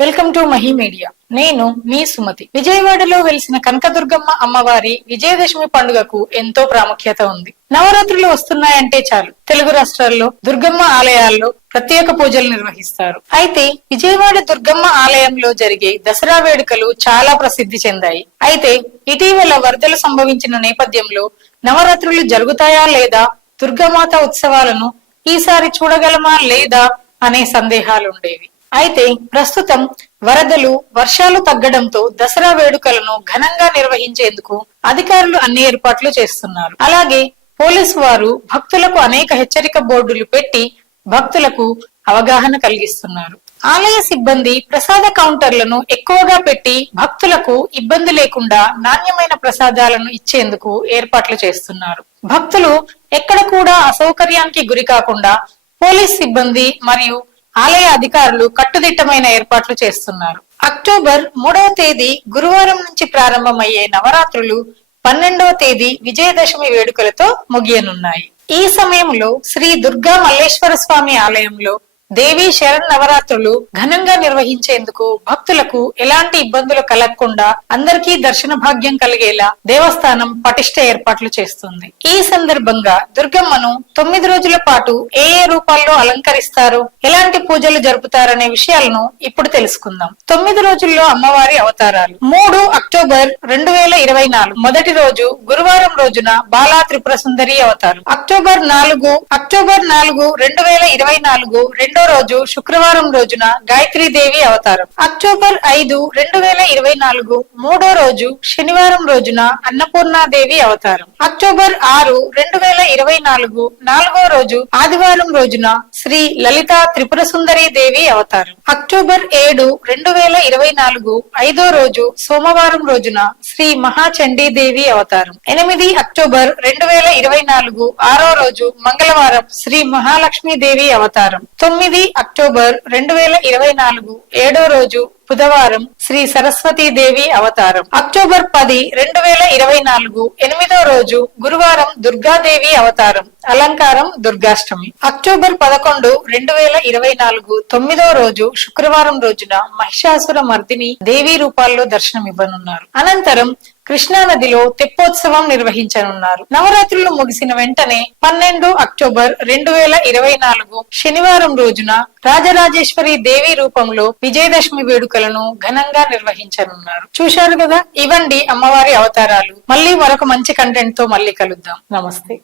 Welcome to Mahi media. నేను మీ సుమతి. విజయవాడలో వెలిసిన కనకదుర్గమ్మ అమ్మవారి విజయదశమి పండుగకు ఎంతో ప్రాముఖ్యత ఉంది. నవరాత్రులు వస్తున్నాయంటే చాలు తెలుగు రాష్ట్రాల్లో దుర్గమ్మ ఆలయాల్లో ప్రత్యేక పూజలు నిర్వహిస్తారు. అయితే విజయవాడ దుర్గమ్మ ఆలయంలో జరిగే దసరా వేడుకలు చాలా ప్రసిద్ధి చెందాయి. అయితే ఇటీవల వరదలు సంభవించిన నేపథ్యంలో నవరాత్రులు జరుగుతాయా లేదా, దుర్గామాత ఉత్సవాలను ఈసారి చూడగలమా లేదా అనే సందేహాలుండేవి. అయితే ప్రస్తుతం వరదలు, వర్షాలు తగ్గడంతో దసరా వేడుకలను ఘనంగా నిర్వహించేందుకు అధికారులు అన్ని ఏర్పాట్లు చేస్తున్నారు. అలాగే పోలీసు వారు భక్తులకు అనేక హెచ్చరిక బోర్డులు పెట్టి భక్తులకు అవగాహన కలిగిస్తున్నారు. ఆలయ సిబ్బంది ప్రసాద కౌంటర్లను ఎక్కువగా పెట్టి భక్తులకు ఇబ్బంది లేకుండా నాణ్యమైన ప్రసాదాలను ఇచ్చేందుకు ఏర్పాట్లు చేస్తున్నారు. భక్తులు ఎక్కడ కూడా అసౌకర్యానికి గురి కాకుండా పోలీస్ సిబ్బంది మరియు ఆలయ అధికారులు కట్టుదిట్టమైన ఏర్పాట్లు చేస్తున్నారు. అక్టోబర్ 3వ తేదీ గురువారం నుంచి ప్రారంభమయ్యే నవరాత్రులు 12వ తేదీ విజయదశమి వేడుకలతో ముగియనున్నాయి. ఈ సమయంలో శ్రీ దుర్గా మల్లేశ్వర స్వామి ఆలయంలో దేవీ శరణ్ నవరాత్రులు ఘనంగా నిర్వహించేందుకు భక్తులకు ఎలాంటి ఇబ్బందులు కలగకుండా అందరికీ దర్శన భాగ్యం కలిగేలా దేవస్థానం పటిష్ట ఏర్పాట్లు చేస్తుంది. ఈ సందర్భంగా దుర్గమ్మను 9 రోజుల పాటు ఏ రూపాల్లో అలంకరిస్తారు, ఎలాంటి పూజలు జరుపుతారనే విషయాలను ఇప్పుడు తెలుసుకుందాం. 9 రోజుల్లో అమ్మవారి అవతారాలు. 3 అక్టోబర్ 2024 మొదటి రోజు గురువారం రోజున బాలా త్రిపుర సుందరి అవతారం. అక్టోబర్ 4 2024 రెండో రోజు శుక్రవారం రోజున గాయత్రీదేవి అవతారం. అక్టోబర్ 5 2024 మూడో రోజు శనివారం రోజున అన్నపూర్ణాదేవి అవతారం. అక్టోబర్ 6 2024 నాలుగో రోజు ఆదివారం రోజున శ్రీ లలితా త్రిపుర సుందరి దేవి అవతారం. అక్టోబర్ 7 2024 ఐదో రోజు సోమవారం రోజున శ్రీ మహాచండీదేవి అవతారం. 8 అక్టోబర్ 2024 ఆరో రోజు మంగళవారం శ్రీ మహాలక్ష్మీదేవి అవతారం. 9 అక్టోబర్ 2024 ఏడో రోజు బుధవారం శ్రీ సరస్వతీదేవి అవతారం. అక్టోబర్ 10 2024 ఎనిమిదో రోజు గురువారం దుర్గాదేవి అవతారం. అలంకారం దుర్గాష్టమి. అక్టోబర్ 11 2024 తొమ్మిదో రోజు శుక్రవారం రోజున మహిషాసుర మర్దిని దేవీ రూపాల్లో దర్శనమివ్వనున్నారు. అనంతరం కృష్ణా నదిలో తెప్పోత్సవం నిర్వహించనున్నారు. నవరాత్రులు ముగిసిన వెంటనే 12 అక్టోబర్ 2024 శనివారం రోజున రాజరాజేశ్వరి దేవి రూపంలో విజయదశమి వేడుకలను ఘనంగా నిర్వహించనున్నారు. చూశారు కదా, ఇవండి అమ్మవారి అవతారాలు. మళ్ళీ మరొక మంచి కంటెంట్ తో మళ్ళీ కలుద్దాం. నమస్తే.